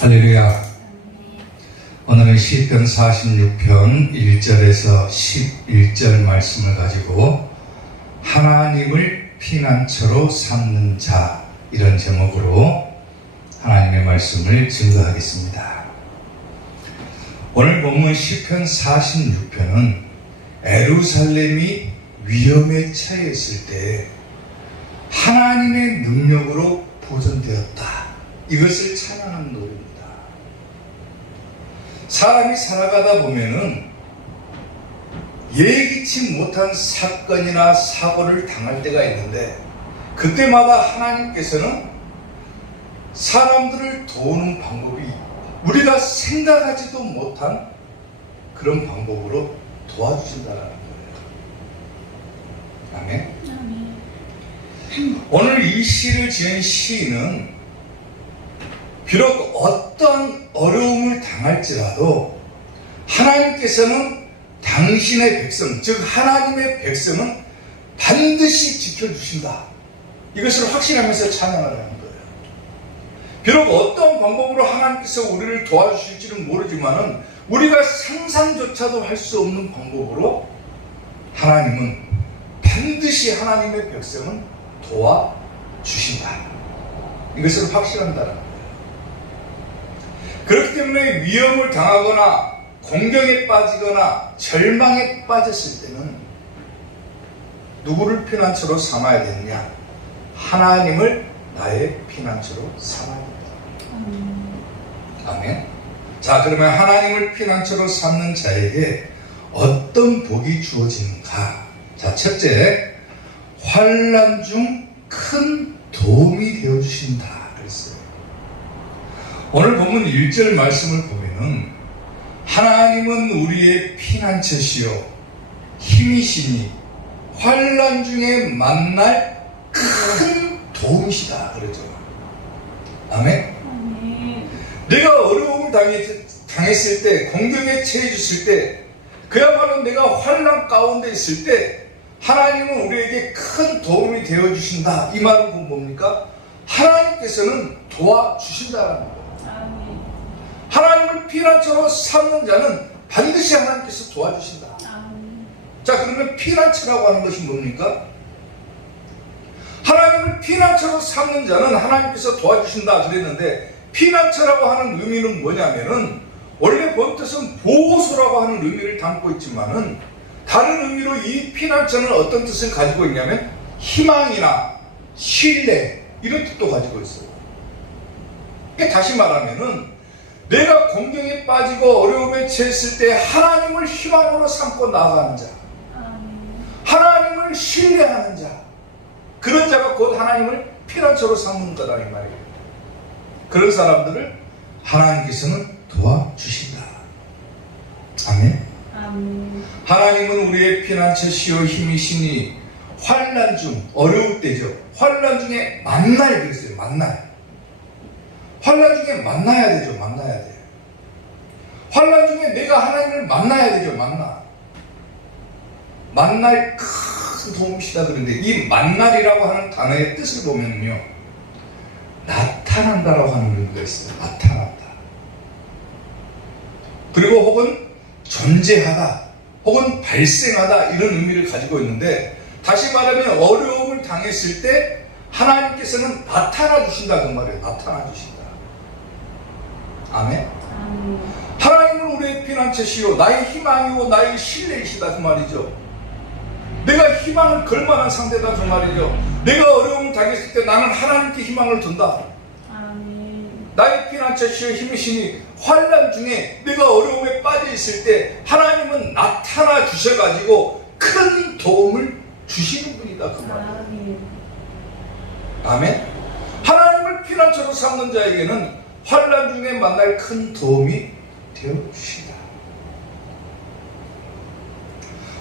할렐루야. 오늘은 시편 46편 1절에서 11절 말씀을 가지고 하나님을 피난처로 삼는 자, 이런 제목으로 하나님의 말씀을 증거하겠습니다. 오늘 본문 시편 46편은 예루살렘이 위험에 처했을 때 하나님의 능력으로 보존되었다, 이것을 찬양하는 노래입니다. 사람이 살아가다 보면은 예기치 못한 사건이나 사고를 당할 때가 있는데, 그때마다 하나님께서는 사람들을 도우는 방법이 우리가 생각하지도 못한 그런 방법으로 도와주신다는 거예요. 아멘. 오늘 이 시를 지은 시인은 비록 어떤 어려움을 당할지라도 하나님께서는 당신의 백성, 즉 하나님의 백성은 반드시 지켜주신다, 이것을 확신하면서 찬양을 하는 거예요. 비록 어떤 방법으로 하나님께서 우리를 도와주실지는 모르지만은 우리가 상상조차도 할 수 없는 방법으로 하나님은 반드시 하나님의 백성은 도와주신다, 이것을 확신한다는 거예요. 그렇기 때문에 위험을 당하거나 공경에 빠지거나 절망에 빠졌을 때는 누구를 피난처로 삼아야 되느냐? 하나님을 나의 피난처로 삼아야 됩니다. 아멘. 자, 그러면 하나님을 피난처로 삼는 자에게 어떤 복이 주어지는가? 자, 첫째, 환난 중 큰 도움이 되어주신다 그랬어요. 오늘 본문 1절 말씀을 보면은 하나님은 우리의 피난처시요 힘이시니 환난 중에 만날 큰 도움이시다 그러죠. 아멘. 내가 어려움을 당했을 때, 공경에 처해졌을 때, 그야말로 내가 환난 가운데 있을 때 하나님은 우리에게 큰 도움이 되어주신다. 이 말은 뭡니까? 하나님께서는 도와주신다는 거예요. 하나님을 피난처로 삼는 자는 반드시 하나님께서 도와주신다. 자, 그러면 피난처라고 하는 것이 뭡니까? 하나님을 피난처로 삼는 자는 하나님께서 도와주신다 그랬는데, 피난처라고 하는 의미는 뭐냐면은 원래 본뜻은 보호소라고 하는 의미를 담고 있지만은 다른 의미로 이 피난처는 어떤 뜻을 가지고 있냐면 희망이나 신뢰, 이런 뜻도 가지고 있어요. 다시 말하면은 내가 공경에 빠지고 어려움에 처했을 때 하나님을 희망으로 삼고 나아가는 자, 하나님을 신뢰하는 자, 그런 자가 곧 하나님을 피난처로 삼는 거다, 이 말이에요. 그런 사람들을 하나님께서는 도와주신다. 아멘. 하나님은 우리의 피난처시요 힘이시니 환난 중, 어려울 때죠. 환난 중에 만날 그랬어요. 만날. 환난 중에 만나야 되죠. 만나야 돼. 환난 중에 내가 하나님을 만나야 되죠. 만날 큰 도움이시다 그런데, 이 만날이라고 하는 단어의 뜻을 보면요, 나타난다라고 하는 의미가 있어요. 나타난다. 그리고 혹은 존재하다, 혹은 발생하다, 이런 의미를 가지고 있는데, 다시 말하면 어려움을 당했을 때 하나님께서는 나타나 주신다, 그 말이에요. 나타나 주신다. 아멘. 하나님은 우리의 피난처시요 나의 희망이고 나의 신뢰이시다, 그 말이죠. 내가 희망을 걸 만한 상대다, 그 말이죠. 내가 어려움을 당했을 때 나는 하나님께 희망을 둔다. 나의 피난처시여 힘이시니 환난 중에 내가 어려움에 빠져 있을 때 하나님은 나타나 주셔가지고 큰 도움을 주시는 분이다, 그 말이에요. 아멘. 하나님을 피난처로 삼는 자에게는 환난 중에 만날 큰 도움이 되어주시다.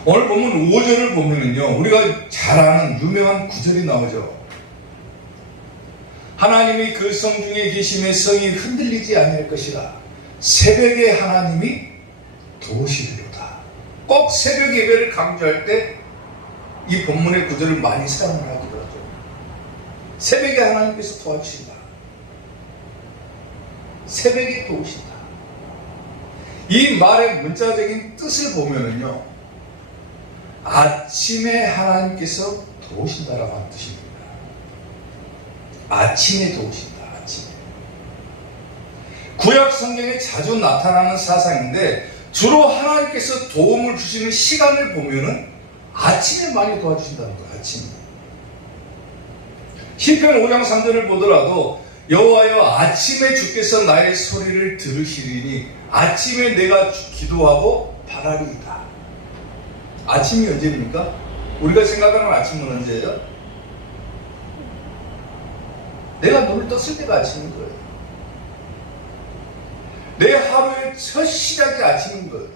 오늘 보면 5절을 보면은요, 우리가 잘 아는 유명한 구절이 나오죠. 하나님이 그 성 중에 계심에 성이 흔들리지 아니할 것이라. 새벽에 하나님이 도우시리로다. 꼭 새벽 예배를 강조할 때 이 본문의 구절을 많이 사용을 하기도 하죠. 새벽에 하나님께서 도와주신다. 새벽에 도우신다. 이 말의 문자적인 뜻을 보면은요, 아침에 하나님께서 도우신다라고 하는 뜻입니다. 아침에 도우신다. 아침에. 구약 성경에 자주 나타나는 사상인데 주로 하나님께서 도움을 주시는 시간을 보면은 아침에 많이 도와주신다는 거예요. 아침에. 시편 5장 3절을 보더라도 여호와여 아침에 주께서 나의 소리를 들으시리니 아침에 내가 기도하고 바라리이다. 아침이 언제입니까? 우리가 생각하는 아침은 언제예요? 내가 눈을 떴을 때가 아침인 거예요. 내 하루의 첫 시작이 아침인 거예요.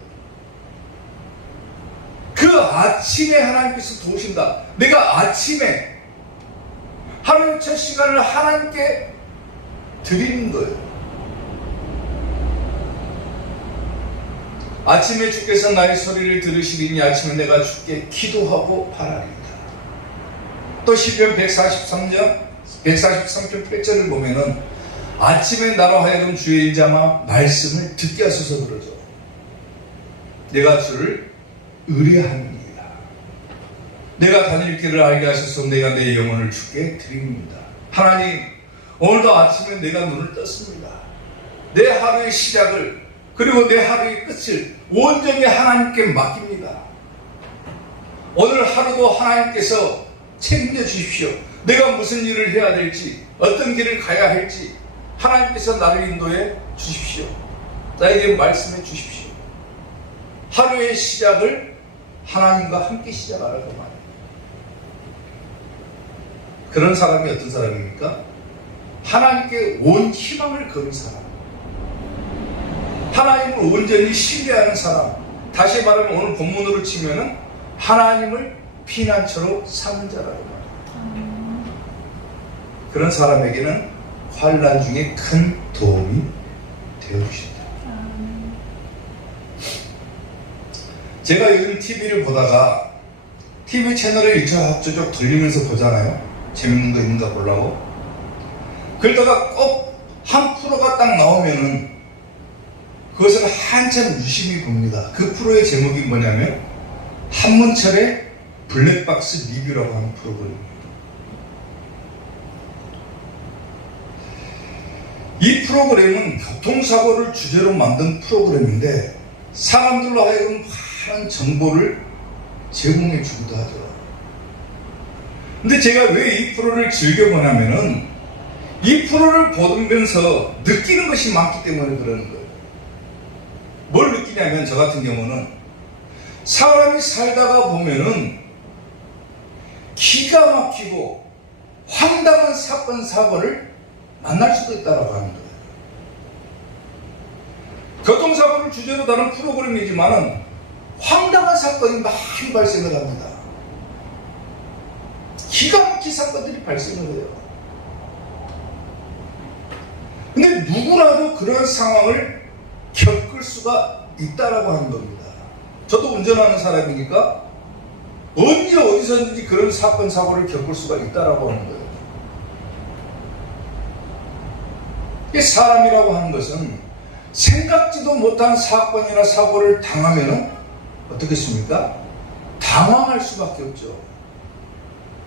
그 아침에 하나님께서 도우신다. 내가 아침에 하루의 첫 시간을 하나님께 드리는 거예요. 아침에 주께서 나의 소리를 들으시리니 아침에 내가 주께 기도하고 바라리이다. 또 시편 143편 8절을 보면은 아침에 나로 하여금 주의 인자마 말씀을 듣게 하소서 그러죠. 내가 주를 의뢰하느니라. 내가 다닐 길을 알게 하소서. 내가 내 영혼을 주께 드립니다. 하나님, 오늘도 아침에 내가 눈을 떴습니다. 내 하루의 시작을 그리고 내 하루의 끝을 온전히 하나님께 맡깁니다. 오늘 하루도 하나님께서 책임져 주십시오. 내가 무슨 일을 해야 될지, 어떤 길을 가야 할지 하나님께서 나를 인도해 주십시오. 나에게 말씀해 주십시오. 하루의 시작을 하나님과 함께 시작하라고 말합니다. 그런 사람이 어떤 사람입니까? 하나님께 온 희망을 거는 사람, 하나님을 온전히 신뢰하는 사람, 다시 말하면 오늘 본문으로 치면은 하나님을 피난처로 삼는 자라고 말합니다. 그런 사람에게는 환난 중에 큰 도움이 되어주신다. 제가 요즘 TV를 보다가 TV 채널을 이쪽저쪽 돌리면서 보잖아요. 재밌는 거 있는가 보려고. 그러다가 꼭 한 프로가 딱 나오면은 그것을 한참 유심히 봅니다. 그 프로의 제목이 뭐냐면 한문철의 블랙박스 리뷰라고 하는 프로그램입니다. 이 프로그램은 교통사고를 주제로 만든 프로그램인데 사람들로 하여금 많은 정보를 제공해 주기도 하죠. 근데 제가 왜 이 프로를 즐겨보냐면은 이 프로를 보면서 느끼는 것이 많기 때문에 그러는 거예요. 뭘 느끼냐면 저 같은 경우는 사람이 살다가 보면은 기가 막히고 황당한 사건 사고를 만날 수도 있다고 하는 거예요. 교통사고를 주제로 다룬 프로그램이지만은 황당한 사건이 많이 발생을 합니다. 기가 막힌 사건들이 발생을 해요. 근데 누구라도 그런 상황을 겪을 수가 있다라고 하는 겁니다. 저도 운전하는 사람이니까 언제 어디서든지 그런 사건 사고를 겪을 수가 있다라고 하는 거예요. 사람이라고 하는 것은 생각지도 못한 사건이나 사고를 당하면 어떻겠습니까? 당황할 수밖에 없죠.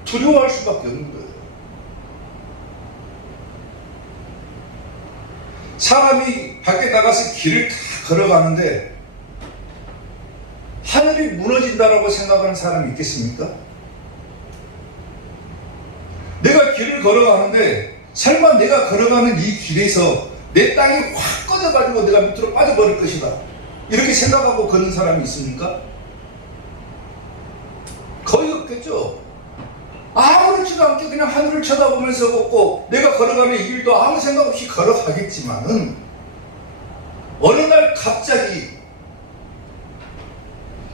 두려워할 수밖에 없는 거예요. 사람이 밖에 나가서 길을 다 걸어가는데 하늘이 무너진다라고 생각하는 사람이 있겠습니까? 내가 길을 걸어가는데 설마 내가 걸어가는 이 길에서 내 땅이 확 꺼져가지고 내가 밑으로 빠져버릴 것이다, 이렇게 생각하고 걷는 사람이 있습니까? 거의 없겠죠. 아무렇지도 않게 그냥 하늘을 쳐다보면서 걷고 내가 걸어가면 이 길도 아무 생각 없이 걸어가겠지만은 어느 날 갑자기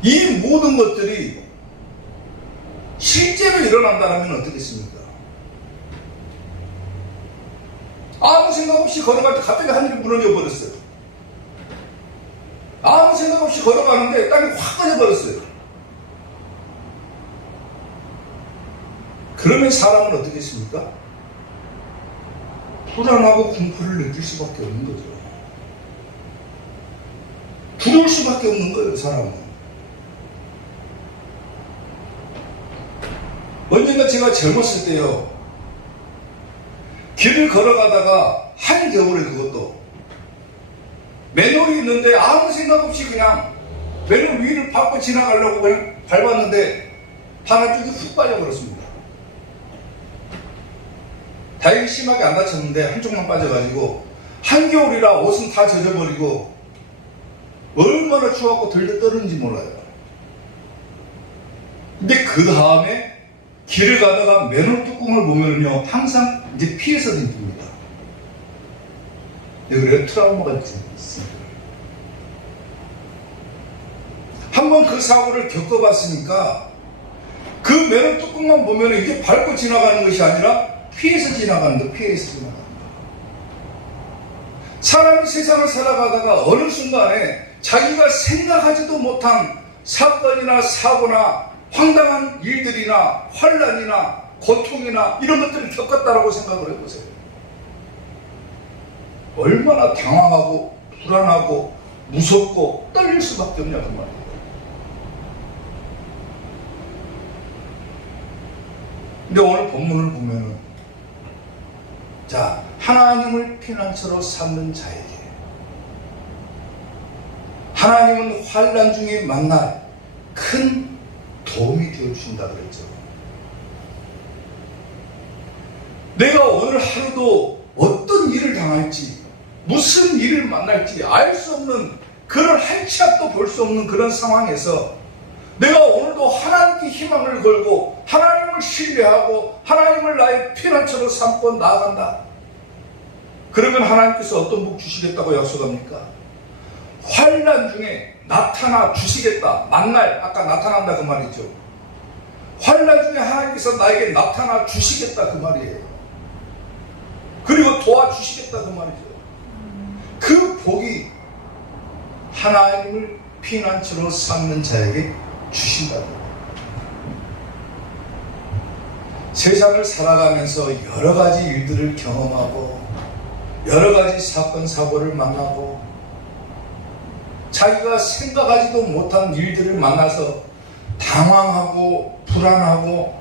이 모든 것들이 실제로 일어난다면 어떻겠습니까? 아무 생각 없이 걸어갈 때 갑자기 하늘이 무너져 버렸어요. 아무 생각 없이 걸어가는데 땅이 확 꺼져버렸어요. 그러면 사람은 어떻겠습니까? 불안하고 공포를 느낄 수밖에 없는 거죠. 두려울 수밖에 없는 거예요, 사람은. 언젠가 제가 젊었을 때요, 길을 걸어가다가 한겨울에 그것도 맨홀이 있는데 아무 생각 없이 그냥 맨홀 위를 밟고 지나가려고 그냥 밟았는데 하나 쪽이 훅 빠져버렸습니다. 다행히 심하게 안 다쳤는데 한쪽만 빠져가지고 한겨울이라 옷은 다 젖어버리고 얼마나 추워갖고 들려 떨었는지 몰라요. 근데 그 다음에 길을 가다가 맨홀 뚜껑을 보면요 항상 이제 피해서 댕깁니다. 그래요, 트라우마가 있어요. 한번 그 사고를 겪어봤으니까 그 맨홀 뚜껑만 보면 이게 밟고 지나가는 것이 아니라 피해서 지나가는 거, 피해서 지나가는 거. 사람이 세상을 살아가다가 어느 순간에 자기가 생각하지도 못한 사건이나 사고나 황당한 일들이나 환난이나 고통이나 이런 것들을 겪었다라고 생각을 해보세요. 얼마나 당황하고 불안하고 무섭고 떨릴 수밖에 없냐 그 말이에요. 근데 오늘 본문을 보면은 자, 하나님을 피난처로 삼는 자에게 하나님은 환난 중에 만날 큰 도움이 되어주신다 그랬죠. 내가 오늘 하루도 어떤 일을 당할지 무슨 일을 만날지 알 수 없는 그런 한 치 앞도 볼 수 없는 그런 상황에서 내가 오늘도 하나님께 희망을 걸고 하나님을 신뢰하고 하나님을 나의 피난처로 삼고 나아간다. 그러면 하나님께서 어떤 복 주시겠다고 약속합니까? 환난 중에 나타나 주시겠다. 만날, 아까 나타난다 그 말이죠. 환난 중에 하나님께서 나에게 나타나 주시겠다 그 말이에요. 그리고 도와주시겠다 그 말이죠. 그 복이 하나님을 피난처로 삼는 자에게 주신다고. 세상을 살아가면서 여러 가지 일들을 경험하고 여러 가지 사건 사고를 만나고 자기가 생각하지도 못한 일들을 만나서 당황하고 불안하고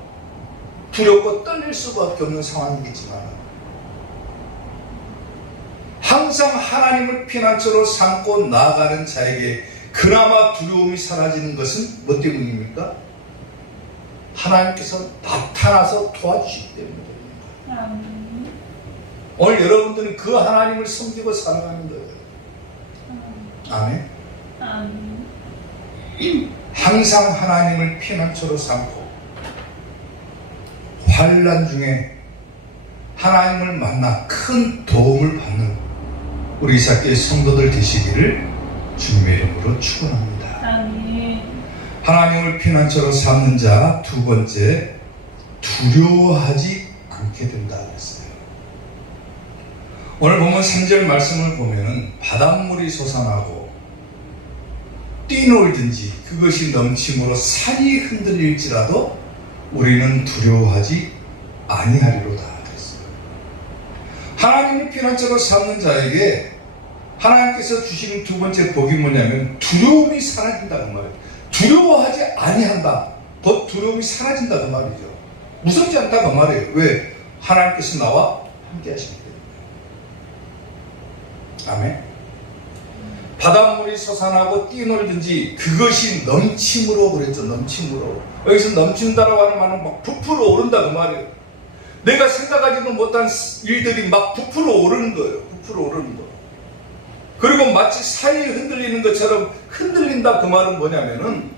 두렵고 떨릴 수밖에 없는 상황이겠지만 항상 하나님을 피난처로 삼고 나아가는 자에게 그나마 두려움이 사라지는 것은 뭐 때문입니까? 하나님께서 나타나서 도와주시기 때문입니다. 오늘 여러분들은 그 하나님을 섬기고 살아가는 거예요. 아멘. 항상 하나님을 피난처로 삼고 환난 중에 하나님을 만나 큰 도움을 받는 우리 이삭교회 성도들 되시기를 주님의 이름으로 축원합니다. 하나님을 피난처로 삼는 자 두 번째, 두려워하지 않게 된다 그랬어요. 오늘 보면 3절 말씀을 보면은 바닷물이 솟아나고 뛰놀든지 그것이 넘침으로 산이 흔들릴지라도 우리는 두려워하지 아니하리로다 그랬어요. 하나님을 피난처로 삼는 자에게 하나님께서 주시는 두 번째 복이 뭐냐면 두려움이 사라진다는 말이에요. 두려워하지 아니한다. 곧 두려움이 사라진다 그 말이죠. 무섭지 않다 그 말이에요. 왜? 하나님께서 나와 함께 하시기 때문에. 아멘. 바닷물이 솟아나고 뛰놀든지 그것이 넘침으로 그랬죠. 넘침으로. 여기서 넘친다라고 하는 말은 막 부풀어 오른다 그 말이에요. 내가 생각하지도 못한 일들이 막 부풀어 오르는 거예요. 부풀어 오르는 거. 그리고 마치 산이 흔들리는 것처럼 흔들린다 그 말은 뭐냐면은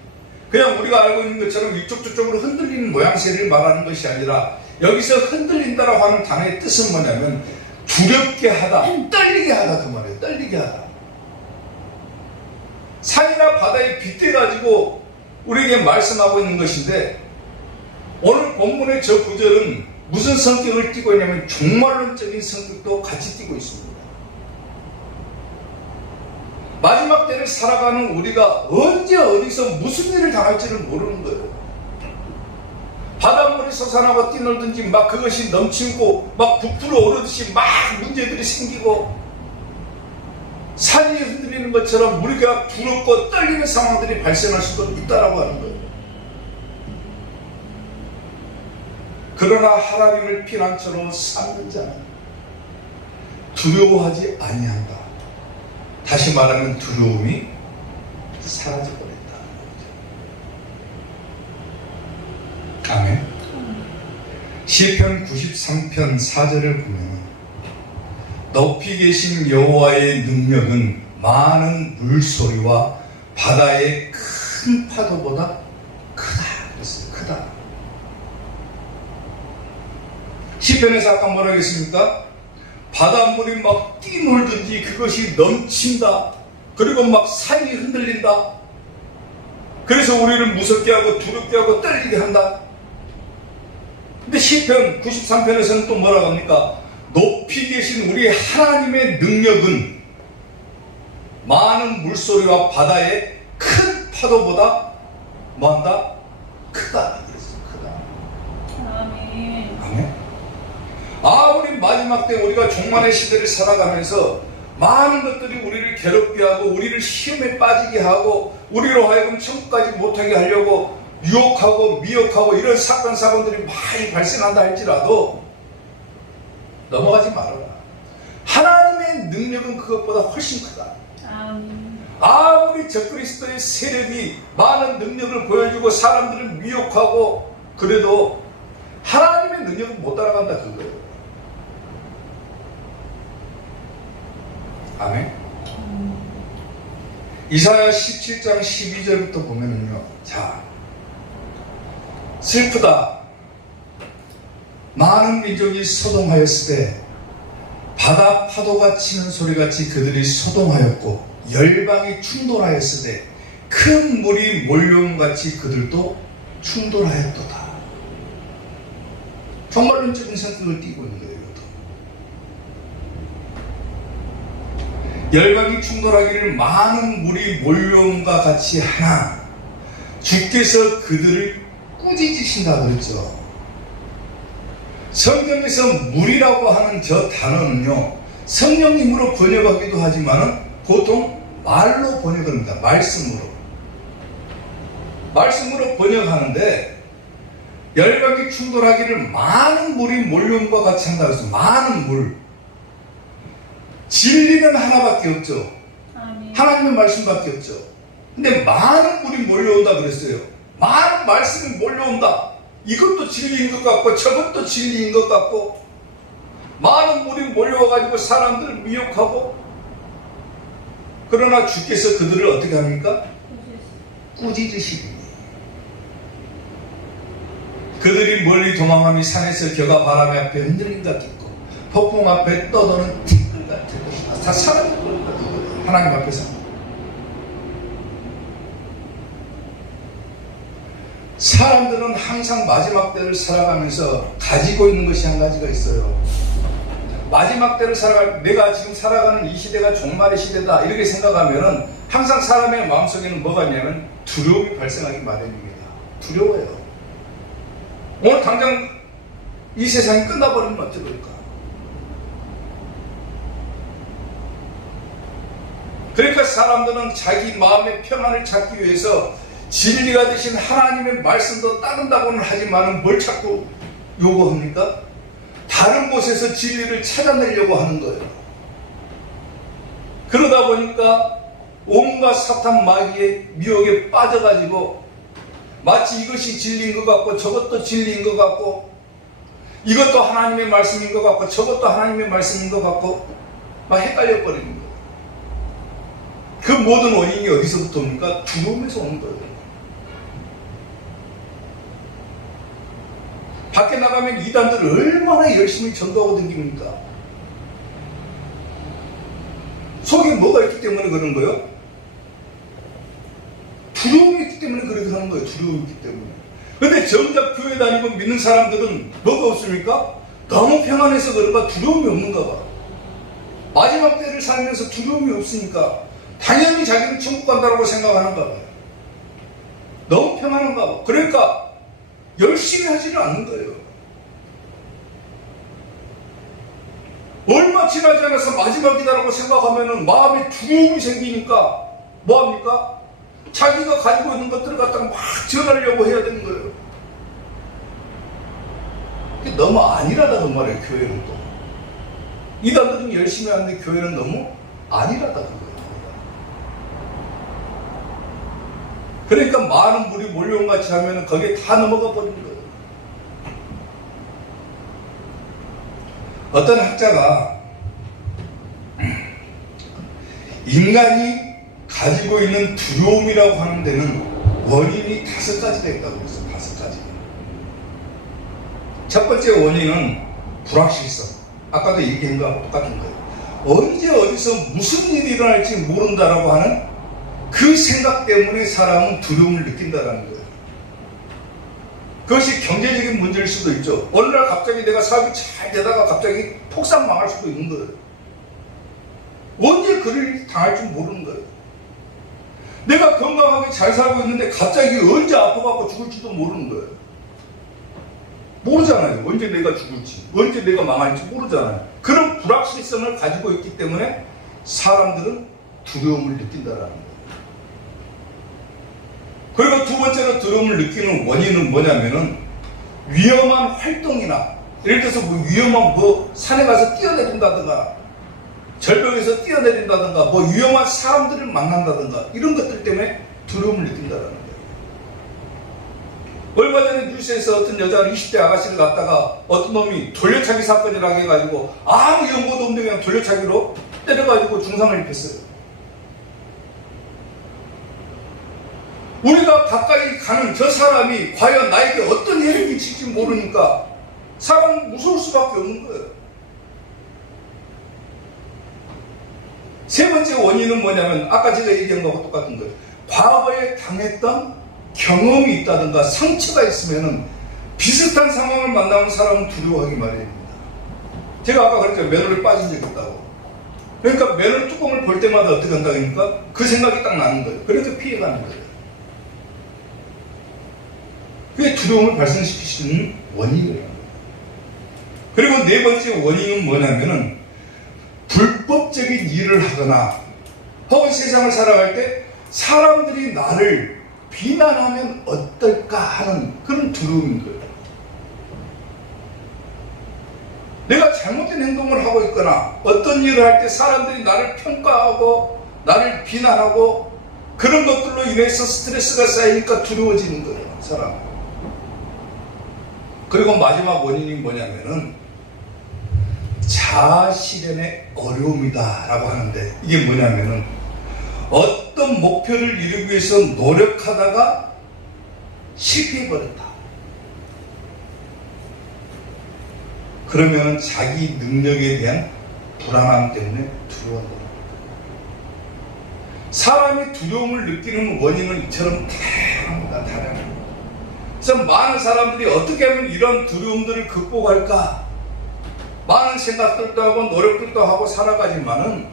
그냥 우리가 알고 있는 것처럼 이쪽 저쪽으로 흔들리는 모양새를 말하는 것이 아니라 여기서 흔들린다라고 하는 단어의 뜻은 뭐냐면 두렵게 하다, 떨리게 하다 그 말이에요. 떨리게 하다. 산이나 바다에 빗대가지고 우리에게 말씀하고 있는 것인데 오늘 본문의 저 구절은 무슨 성격을 띠고 있냐면 종말론적인 성격도 같이 띠고 있습니다. 마지막 때를 살아가는 우리가 언제 어디서 무슨 일을 당할지를 모르는 거예요. 바닷물이 솟아나고 뛰놀든지 막 그것이 넘치고 막 부풀어 오르듯이 막 문제들이 생기고 산이 흔들리는 있는 것처럼 우리가 두렵고 떨리는 상황들이 발생할 수도 있다라고 하는 거예요. 그러나 하나님을 피난처로 삼는 자는 두려워하지 아니한다. 다시 말하면 두려움이 사라져버린다는 거죠. 아멘. 시편 93편 4절을 보면 높이 계신 여호와의 능력은 많은 물소리와 바다의 큰 파도보다 크다 그랬어요. 크다. 시편에서 아까 뭐라 했습니까? 바닷물이 막 뛰놀든지 그것이 넘친다. 그리고 막 산이 흔들린다. 그래서 우리를 무섭게 하고 두렵게 하고 떨리게 한다. 근데 시편 93편에서는 또 뭐라고 합니까? 높이 계신 우리 하나님의 능력은 많은 물소리와 바다의 큰 파도보다 뭐한다? 크다. 그랬어요. 크다. 아멘. 아멘. 우리 마지막 때 우리가 종말의 시대를 살아가면서 많은 것들이 우리를 괴롭게 하고 우리를 시험에 빠지게 하고 우리로 하여금 천국까지 못하게 하려고 유혹하고 미혹하고 이런 사건 사고들이 많이 발생한다 할지라도 넘어가지 말아라. 하나님의 능력은 그것보다 훨씬 크다. 아무리 적그리스도의 세력이 많은 능력을 보여주고 사람들을 미혹하고 그래도 하나님의 능력은 못 따라간다 그거예요. 아멘. 이사야 17장 12절부터 보면은요. 자, 슬프다. 많은 민족이 소동하였으되 바다 파도가 치는 소리같이 그들이 소동하였고 열방이 충돌하였으되 큰 물이 몰려온같이 그들도 충돌하였도다. 종말론적인 성격을 띠고 있는 거예요. 열방이 충돌하기를 많은 물이 몰려온과 같이 하나 주께서 그들을 꾸짖으신다 그랬죠. 성경에서 물이라고 하는 저 단어는요, 성령님으로 번역하기도 하지만 보통 말로 번역합니다. 말씀으로 번역하는데 열방이 충돌하기를 많은 물이 몰려온과 같이 한다 그랬어요. 많은 물. 진리는 하나밖에 없죠. 하나님의 말씀밖에 없죠. 근데 많은 물이 몰려온다 그랬어요. 많은 말씀이 몰려온다. 이것도 진리인 것 같고 저것도 진리인 것 같고 많은 물이 몰려와가지고 사람들을 미혹하고 그러나 주께서 그들을 어떻게 합니까? 꾸짖으시니 그들이 멀리 도망함이 산에서 겨가 바람 앞에 흔들린 것 같고 폭풍 앞에 떠도는 티끌 같은 것이다. 다 사라질 겁니다. 하나님 앞에서 사람들은 항상 마지막 때를 살아가면서 가지고 있는 것이 한 가지가 있어요. 마지막 때를 내가 지금 살아가는 이 시대가 종말의 시대다 이렇게 생각하면은 항상 사람의 마음속에는 뭐가 있냐면 두려움이 발생하기 마련입니다. 두려워요. 오늘 당장 이 세상이 끝나버리면 어떡할까? 그러니까 사람들은 자기 마음의 평안을 찾기 위해서 진리가 되신 하나님의 말씀도 따른다고는 하지만 뭘 자꾸 요구합니까? 다른 곳에서 진리를 찾아내려고 하는 거예요. 그러다 보니까 온갖 사탄 마귀의 미혹에 빠져가지고 마치 이것이 진리인 것 같고 저것도 진리인 것 같고 이것도 하나님의 말씀인 것 같고 저것도 하나님의 말씀인 것 같고 막 헷갈려 버리는 거예요. 그 모든 원인이 어디서부터 옵니까? 두려움에서 오는 거예요. 밖에 나가면 이단들 얼마나 열심히 전도하고 다닙니까? 속에 뭐가 있기 때문에 그런 거예요? 두려움이 있기 때문에 그렇게 하는 거예요. 두려움이 있기 때문에. 근데 정작 교회 다니고 믿는 사람들은 뭐가 없습니까? 너무 평안해서 그런가 두려움이 없는가 봐. 마지막 때를 살면서 두려움이 없으니까 당연히 자기는 천국 간다고 생각하는가 봐요. 너무 평안한가 봐. 그러니까 열심히 하지는 않는 거예요. 얼마 얼마 지나지 않아서 마지막이다라고 생각하면은 마음에 두려움이 생기니까 뭐합니까? 자기가 가지고 있는 것들을 갖다가 막 전하려고 해야 되는 거예요. 그게 너무 안일하다는 말이에요. 교회는 또 이단들은 열심히 하는데 교회는 너무 안일하다 그거예요. 그러니까 많은 물이 몰려온 같이 하면 거기에 다 넘어가 버리는 거예요. 어떤 학자가 인간이 가지고 있는 두려움이라고 하는 데는 원인이 5가지가 있다고 그랬어요. 5가지. 첫 번째 원인은 불확실성. 아까도 얘기한 거하고 똑같은 거예요. 언제 어디서 무슨 일이 일어날지 모른다라고 하는 그 생각 때문에 사람은 두려움을 느낀다는 거예요. 그것이 경제적인 문제일 수도 있죠. 어느 날 갑자기 내가 사업이 잘 되다가 갑자기 폭삭 망할 수도 있는 거예요. 언제 그럴 일이 당할지 모르는 거예요. 내가 건강하게 잘 살고 있는데 갑자기 언제 아파갖고 죽을지도 모르는 거예요. 모르잖아요. 언제 내가 죽을지, 언제 내가 망할지 모르잖아요. 그런 불확실성을 가지고 있기 때문에 사람들은 두려움을 느낀다라는 거예요. 그리고 두 번째로 두려움을 느끼는 원인은 뭐냐면은 위험한 활동이나 예를 들어서 뭐 위험한 산에 가서 뛰어내린다든가 절벽에서 뛰어내린다든가 위험한 사람들을 만난다든가 이런 것들 때문에 두려움을 느낀다는 거예요. 얼마 전에 뉴스에서 어떤 여자가 20대 아가씨를 갖다가 어떤 놈이 돌려차기 사건이라고 해가지고 아무 연고도 없는데 그냥 돌려차기로 때려가지고 중상을 입혔어요. 우리가 가까이 가는 저 사람이 과연 나에게 어떤 해를 끼칠지 모르니까 사람은 무서울 수밖에 없는 거예요. 세 번째 원인은 뭐냐면 아까 제가 얘기한 거하고 똑같은 거예요. 과거에 당했던 경험이 있다든가 상처가 있으면 비슷한 상황을 만나는 사람은 두려워하기 마련입니다. 제가 아까 그랬죠. 맨홀에 빠진 적이 있다고. 그러니까 맨홀 뚜껑을 볼 때마다 어떻게 한다니까 그 생각이 딱 나는 거예요. 그래서 피해가는 거예요. 그게 두려움을 발생시킬 수 있는 원인이에요. 그리고 네 번째 원인은 뭐냐면은 불법적인 일을 하거나 혹은 세상을 살아갈 때 사람들이 나를 비난하면 어떨까 하는 그런 두려움인 거예요. 내가 잘못된 행동을 하고 있거나 어떤 일을 할 때 사람들이 나를 평가하고 나를 비난하고 그런 것들로 인해서 스트레스가 쌓이니까 두려워지는 거예요. 사람. 그리고 마지막 원인이 뭐냐면은 자아실현의 어려움이다 라고 하는데 이게 뭐냐면은 어떤 목표를 이루기 위해서 노력하다가 실패해버렸다. 그러면 자기 능력에 대한 불안함 때문에 두려워한다. 사람이 두려움을 느끼는 원인은 이처럼 다양합니다. 다양합니다. 그래서 많은 사람들이 어떻게 하면 이런 두려움들을 극복할까? 많은 생각들도 하고 노력들도 하고 살아가지만은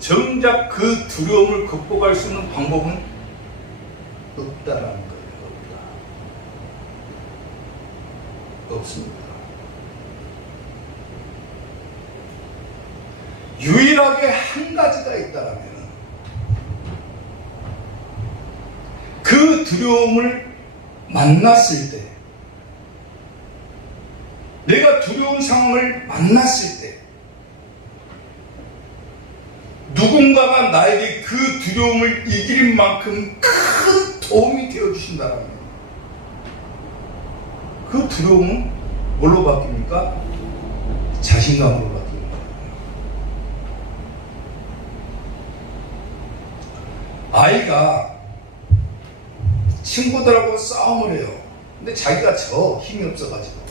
정작 그 두려움을 극복할 수 있는 방법은 없다라는 거예요. 없습니다. 유일하게 한 가지가 있다라면 그 두려움을 만났을 때, 내가 두려운 상황을 만났을 때 누군가가 나에게 그 두려움을 이길 만큼 큰 도움이 되어주신다면 그 두려움은 뭘로 바뀝니까? 자신감으로 바뀝니다. 아이가 친구들하고 싸움을 해요. 근데 자기가 져 힘이 없어가지고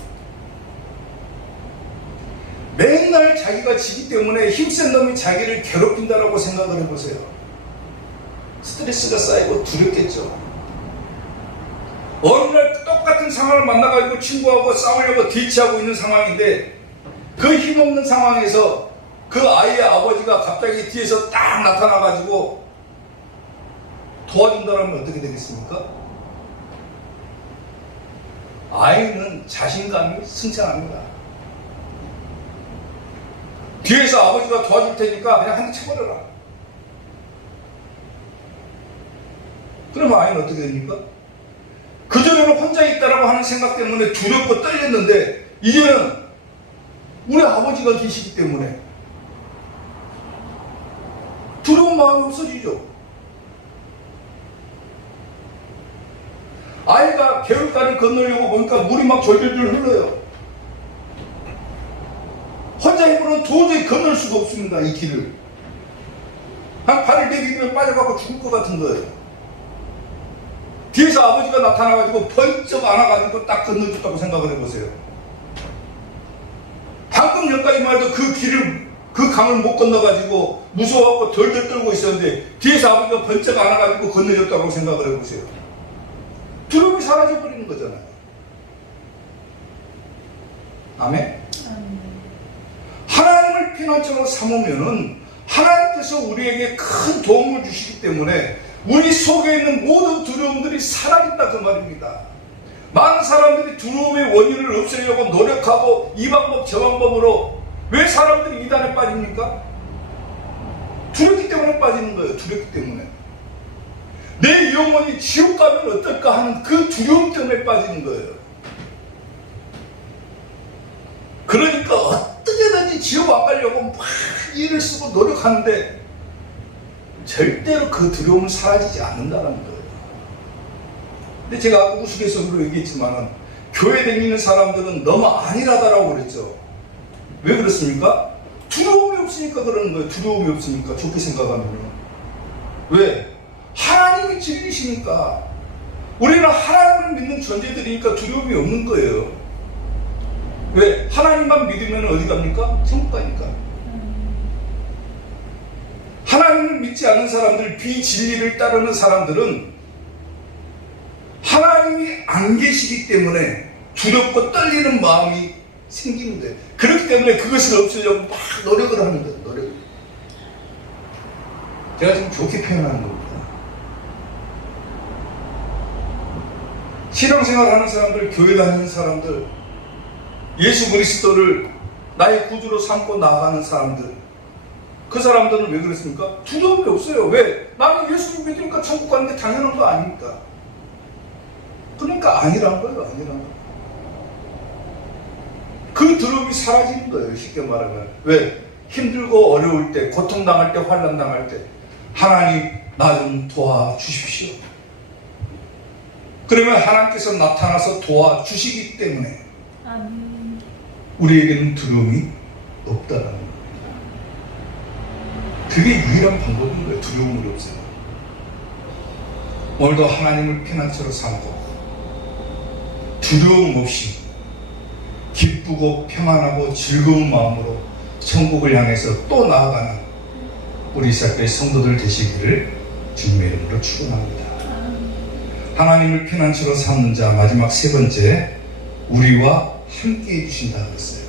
맨날 자기가 지기 때문에 힘센 놈이 자기를 괴롭힌다라고 생각을 해보세요. 스트레스가 쌓이고 두렵겠죠. 어느 날 똑같은 상황을 만나가지고 친구하고 싸우려고 뒤치하고 있는 상황인데 그 힘없는 상황에서 그 아이의 아버지가 갑자기 뒤에서 딱 나타나가지고 도와준다면 어떻게 되겠습니까? 아이는 자신감이 승천합니다. 뒤에서 아버지가 도와줄 테니까 그냥 한 대 쳐버려라. 그러면 아이는 어떻게 됩니까? 그전에는 혼자 있다라고 하는 생각 때문에 두렵고 떨렸는데 이제는 우리 아버지가 계시기 때문에 두려운 마음이 없어지죠. 아이가 개울가를 건너려고 보니까 물이 막 졸졸졸 흘러요. 혼자 힘으로는 도저히 건널 수가 없습니다. 이 길을. 한 발을 내디디면 빠져가고 죽을 것 같은 거예요. 뒤에서 아버지가 나타나가지고 번쩍 안아가지고 딱 건너줬다고 생각을 해보세요. 방금 전까지만 해도 그 강을 못 건너가지고 무서워갖고 덜덜 떨고 있었는데 뒤에서 아버지가 번쩍 안아가지고 건너줬다고 생각을 해보세요. 두려움이 사라져버리는 거잖아요. 아멘? 하나님을 피난처로 삼으면은 하나님께서 우리에게 큰 도움을 주시기 때문에 우리 속에 있는 모든 두려움들이 사라진다 그 말입니다. 많은 사람들이 두려움의 원인을 없애려고 노력하고 이 방법 저 방법으로 왜 사람들이 이단에 빠집니까? 두렵기 때문에 빠지는 거예요. 두렵기 때문에. 내 영혼이 지옥 가면 어떨까 하는 그 두려움 때문에 빠지는 거예요. 그러니까 어떻게든지 지옥 안 가려고 막 일을 쓰고 노력하는데 절대로 그 두려움은 사라지지 않는다는 거예요. 근데 제가 아까 우스갯소리로 얘기했지만은 교회 다니는 사람들은 너무 안일하다라고 그랬죠. 왜 그렇습니까? 두려움이 없으니까 그러는 거예요. 두려움이 없으니까 좋게 생각하면요. 왜? 하나님이 진리시니까. 우리는 하나님을 믿는 존재들이니까 두려움이 없는 거예요. 왜? 하나님만 믿으면 어디 갑니까? 천국 가니까. 하나님을 믿지 않는 사람들, 비진리를 따르는 사람들은 하나님이 안 계시기 때문에 두렵고 떨리는 마음이 생기는 거예요. 그렇기 때문에 그것을 없애려고 막 노력을 하는 거예요. 노력. 제가 지금 좋게 표현하는 겁니다. 신앙생활 하는 사람들, 교회 다니는 사람들, 예수 그리스도를 나의 구주로 삼고 나아가는 사람들, 그 사람들은 왜 그랬습니까? 두려움이 없어요. 왜? 나는 예수를 믿으니까 천국 가는 게 당연한 거 아닙니까? 그러니까 아니란 거예요. 아니란 거예요. 그 두려움이 사라지는 거예요. 쉽게 말하면. 왜? 힘들고 어려울 때, 고통당할 때, 환난당할 때 하나님 나 좀 도와주십시오. 그러면 하나님께서 나타나서 도와주시기 때문에 우리에게는 두려움이 없다라는 거예요. 그게 유일한 방법인 거예요. 두려움을 없애는. 오늘도 하나님을 피난처로 삼고 두려움 없이 기쁘고 평안하고 즐거운 마음으로 천국을 향해서 또 나아가는 우리 이삭교회 성도들 되시기를 주님의 이름으로 축원합니다. 하나님을 피난처로 삼는 자 마지막 세 번째, 우리와 함께 해주신다 그랬어요.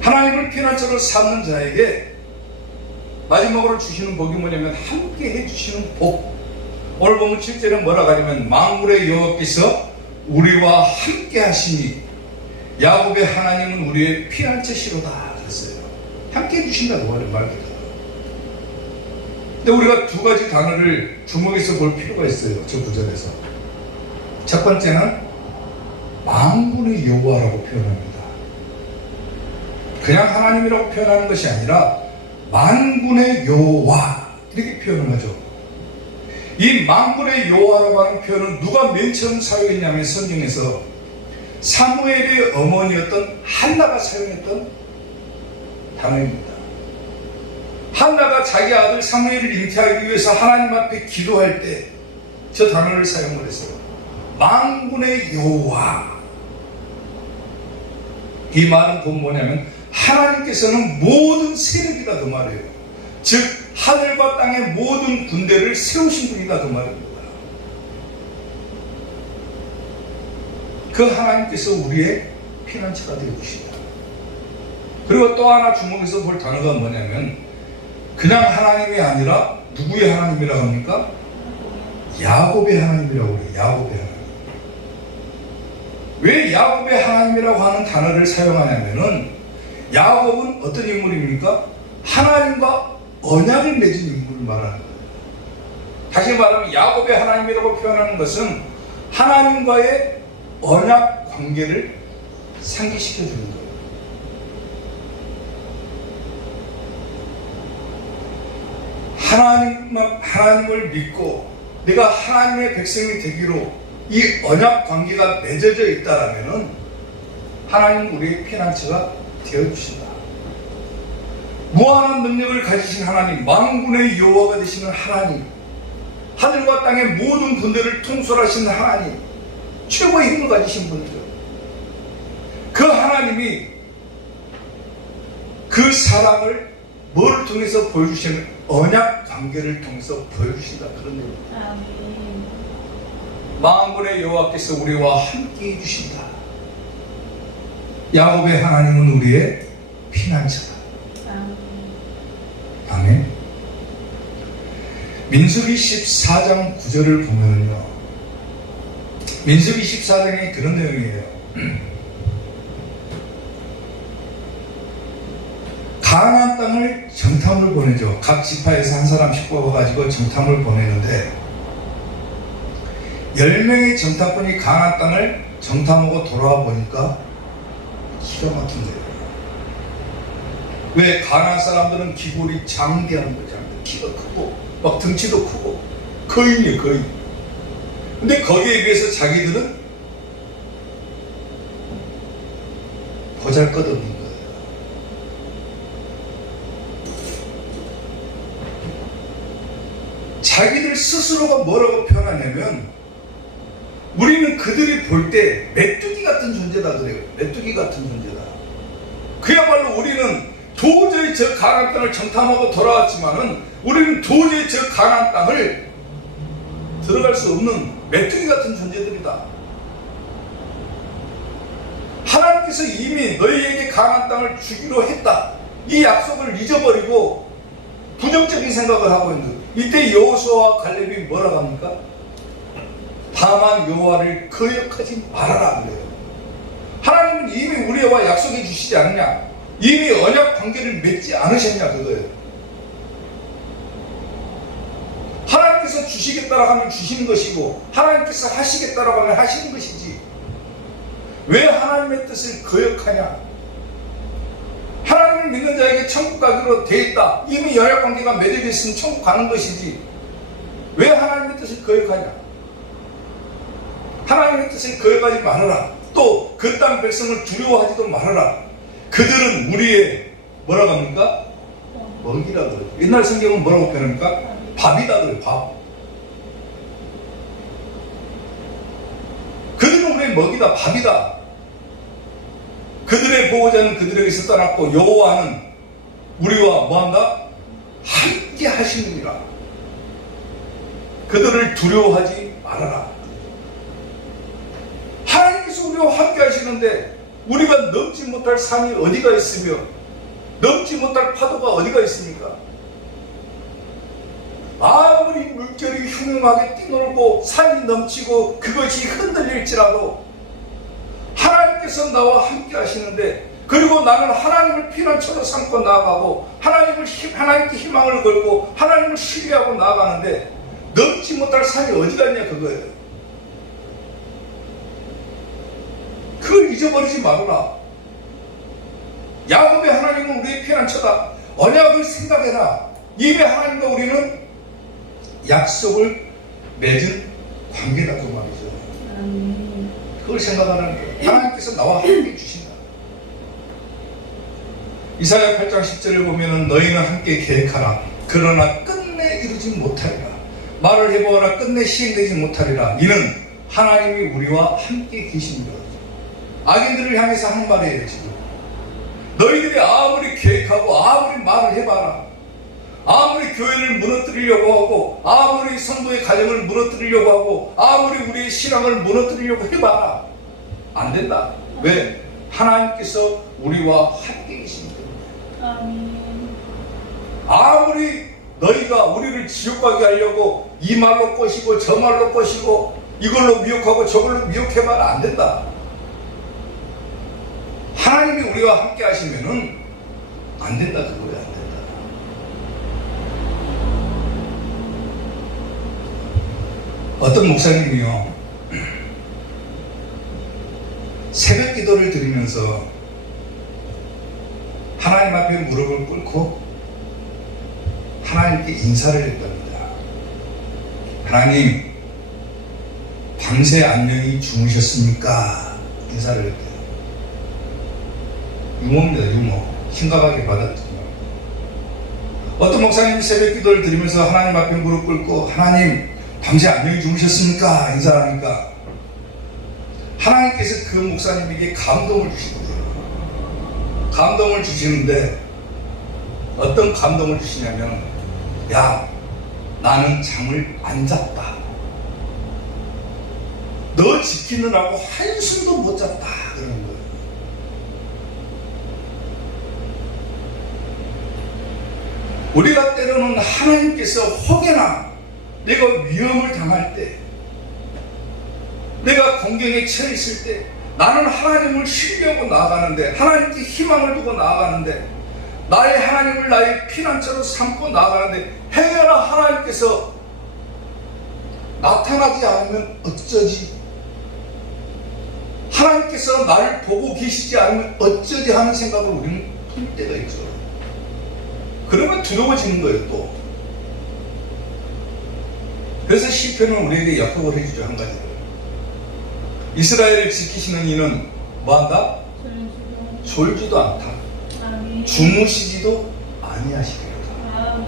하나님을 피난처로 삼는 자에게 마지막으로 주시는 복이 뭐냐면 함께 해주시는 복. 오늘 보면 7절에 뭐라고 하냐면 만군의 여호와께서 우리와 함께 하시니 야곱의 하나님은 우리의 피난처시로다 그랬어요. 함께 해주신다고 하는 말입니다. 근데 우리가 두 가지 단어를 주목해서 볼 필요가 있어요. 저 구절에서. 첫 번째는 만군의 여호와라고 표현합니다. 그냥 하나님이라고 표현하는 것이 아니라 만군의 여호와 이렇게 표현을 하죠. 이 만군의 여호와라고 하는 표현은 누가 맨 처음 사용했냐면 성경에서 사무엘의 어머니였던 한나가 사용했던 단어입니다. 한나가 자기 아들 사무엘을 잉태하기 위해서 하나님 앞에 기도할 때 저 단어를 사용을 했어요. 만군의 여호와. 이 말은 곧 뭐냐면 하나님께서는 모든 세력이다 그 말이에요. 즉 하늘과 땅의 모든 군대를 세우신 분이다 그 말입니다. 그 하나님께서 우리의 피난처가 되어주신다. 그리고 또 하나 주목해서 볼 단어가 뭐냐면 그냥 하나님이 아니라 누구의 하나님이라고 합니까? 야곱의 하나님이라고 그래요. 야곱의 하나님. 왜 야곱의 하나님이라고 하는 단어를 사용하냐면은 야곱은 어떤 인물입니까? 하나님과 언약을 맺은 인물을 말하는 거예요. 다시 말하면 야곱의 하나님이라고 표현하는 것은 하나님과의 언약 관계를 상기시켜 주는 거예요. 하나님을 믿고 내가 하나님의 백성이 되기로 이 언약 관계가 맺어져 있다라면은 하나님 우리의 피난처가 되어주신다. 무한한 능력을 가지신 하나님, 만군의 여호와가 되시는 하나님, 하늘과 땅의 모든 군대를 통솔하시는 하나님, 최고의 힘을 가지신 분이죠. 그 하나님이 그 사랑을 뭐를 통해서 보여주시는 언약 관계를 통해서 보여주신다. 그런 내용입니다. 만군의 여호와께서 우리와 함께 해주신다. 야곱의 하나님은 우리의 피난처다. 아멘. 민수기 14장 9절을 보면요, 민수기 14장에 그런 내용이에요. 가나안 땅을 정탐을 보내죠. 각 지파에서 한 사람씩 뽑아가지고 정탐을 보내는데 10명의 정탐꾼이 가나안 땅을 정탐하고 돌아와 보니까 기가 막힌 거예요. 왜? 가나안 사람들은 기골이 장대한 거잖아요. 키가 크고 막 등치도 크고 거인이에요, 거인. 근데 거기에 비해서 자기들은 보잘것없는 거예요. 자기들 스스로가 뭐라고 표현하냐면 우리는 그들이 볼 때 메뚜기 같은 존재다 그래요. 메뚜기 같은 존재다. 그야말로 우리는 도저히 저 가나안 땅을 정탐하고 돌아왔지만은 우리는 도저히 저 가나안 땅을 들어갈 수 없는 메뚜기 같은 존재들이다. 하나님께서 이미 너희에게 가나안 땅을 주기로 했다. 이 약속을 잊어버리고 부정적인 생각을 하고 있는 거예요. 이때 여호수아와 갈렙이 뭐라고 합니까? 다만 여호와를 거역하지 말아라 그래요. 하나님은 이미 우리와 약속해 주시지 않느냐? 이미 언약 관계를 맺지 않으셨냐 그거예요. 하나님께서 주시겠다라고 하면 주시는 것이고 하나님께서 하시겠다라고 하면 하시는 것이지 왜 하나님의 뜻을 거역하냐? 하나님을 믿는 자에게 천국 가기로 되어 있다. 이미 언약 관계가 맺어져 있으면 천국 가는 것이지 왜 하나님의 뜻을 거역하냐? 하나님의 뜻을 거역하지 말아라. 또 그 땅 백성을 두려워하지도 말아라. 그들은 우리의 뭐라고 합니까? 먹이라 그래요. 옛날 성경은 뭐라고 표현합니까? 밥이다 그래요. 밥. 그들은 우리의 먹이다, 밥이다. 그들의 보호자는 그들에게서 떠났고 여호와는 우리와 뭐한다? 함께 하시느니라. 그들을 두려워하지 말아라. 하나님께서 우리와 함께 하시는데 우리가 넘지 못할 산이 어디가 있으며 넘지 못할 파도가 어디가 있습니까? 아무리 물결이 흉흉하게 뛰놀고 산이 넘치고 그것이 흔들릴지라도 하나님께서 나와 함께 하시는데 그리고 나는 하나님을 피난처로 삼고 나아가고 하나님께 희망을 걸고 하나님을 신뢰하고 나아가는데 넘지 못할 산이 어디가 있냐 그거예요. 그걸 잊어버리지 말아라. 야곱의 하나님은 우리의 피난처다. 언약을 생각해라. 이미 하나님과 우리는 약속을 맺은 관계다 그 말이죠. 그걸 생각하는 거예요. 하나님께서 나와 함께 주신다. 이사야 8장 10절을 보면은 너희는 함께 계획하라. 그러나 끝내 이루지 못하리라. 말을 해보아라. 끝내 시행되지 못하리라. 이는 하나님이 우리와 함께 계십니다. 악인들을 향해서 하는 말이에요 지금. 너희들이 아무리 계획하고 아무리 말을 해봐라. 아무리 교회를 무너뜨리려고 하고 아무리 성도의 가정을 무너뜨리려고 하고 아무리 우리의 신앙을 무너뜨리려고 해봐라. 안 된다. 왜? 하나님께서 우리와 함께 계시기 때문에. 아무리 너희가 우리를 지옥 가게 하려고 이 말로 꼬시고 저 말로 꼬시고 이걸로 미혹하고 저걸로 미혹해봐라. 안 된다. 하나님이 우리와 함께 하시면은 안 된다 그거야. 안 된다. 어떤 목사님이요, 새벽 기도를 드리면서 하나님 앞에 무릎을 꿇고 하나님께 인사를 했답니다. 하나님, 밤새 안녕히 주무셨습니까? 인사를 했대요. 유머입니다, 유머. 심각하게 받았죠. 어떤 목사님이 새벽 기도를 드리면서 하나님 앞에 무릎 꿇고 하나님, 밤새 안녕히 주무셨습니까? 인사를 하니까 하나님께서 그 목사님에게 감동을 주시더라고요. 감동을 주시는데 어떤 감동을 주시냐면, 야, 나는 잠을 안 잤다. 너 지키느라고 한숨도 못 잤다. 그러는 거예요. 우리가 때로는 하나님께서 혹여나 내가 위험을 당할 때, 내가 공경에 처해 있을 때, 나는 하나님을 신뢰하고 나아가는데, 하나님께 희망을 두고 나아가는데, 나의 하나님을 나의 피난처로 삼고 나아가는데, 행여나 하나님께서 나타나지 않으면 어쩌지? 하나님께서 나를 보고 계시지 않으면 어쩌지 하는 생각을 우리는 할 때가 있죠. 그러면 두려워지는 거예요, 또. 그래서 시편은 우리에게 약속을 해주죠, 한 가지를. 이스라엘을 지키시는 이는 뭐한다? 졸지도 않다. 주무시지도 아니하시리로다.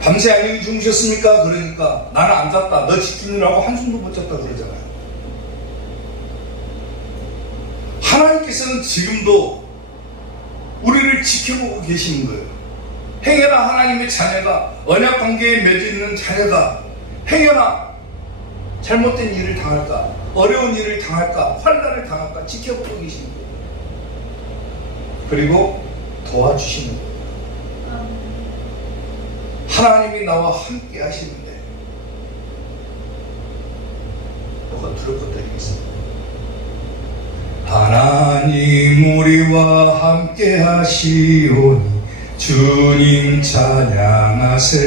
밤새 안녕히 주무셨습니까? 그러니까 나는 안 잤다. 너 지키느라고 한숨도 못 잤다 그러잖아요. 하나님께서는 지금도 우리를 지켜보고 계시는 거예요. 행여나 하나님의 자녀가, 언약 관계에 맺어 있는 자녀가 행여나 잘못된 일을 당할까, 어려운 일을 당할까, 환난을 당할까 지켜보고 계시는 거예요. 그리고 도와주시는 거예요. 하나님이 나와 함께 하시는데 뭐가 두렵고 떨리겠습니까? 하나님 우리와 함께 하시오니 주님 찬양하세.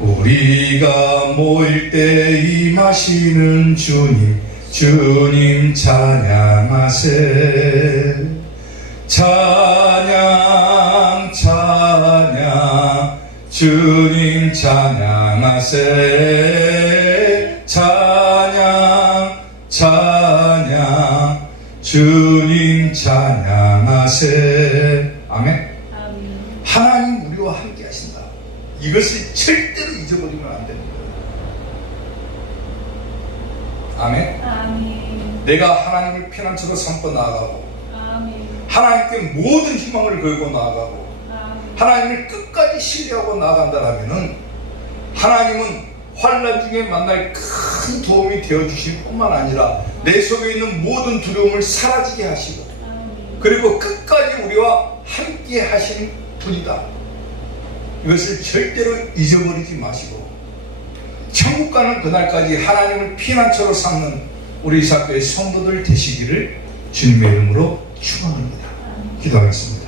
우리가 모일 때 임하시는 주님, 주님 찬양하세. 찬양 찬양 주님 찬양하세. 찬양 찬양 주님 찬양하세. 아멘. 하나님 우리와 함께 하신다. 이것을 절대로 잊어버리면 안 됩니다. 아멘. 아멘. 내가 하나님을 피난처로 삼고 나아가고, 아멘. 하나님께 모든 희망을 걸고 나아가고, 아멘. 하나님을 끝까지 신뢰하고 나아간다라면은 하나님은 환난 중에 만날 큰 도움이 되어주실 뿐만 아니라 내 속에 있는 모든 두려움을 사라지게 하시고, 그리고 끝까지 우리와 함께 하시는 분이다. 이것을 절대로 잊어버리지 마시고 천국 가는 그날까지 하나님을 피난처로 삼는 우리 이사교의 성도들 되시기를 주님의 이름으로 축원합니다. 기도하겠습니다.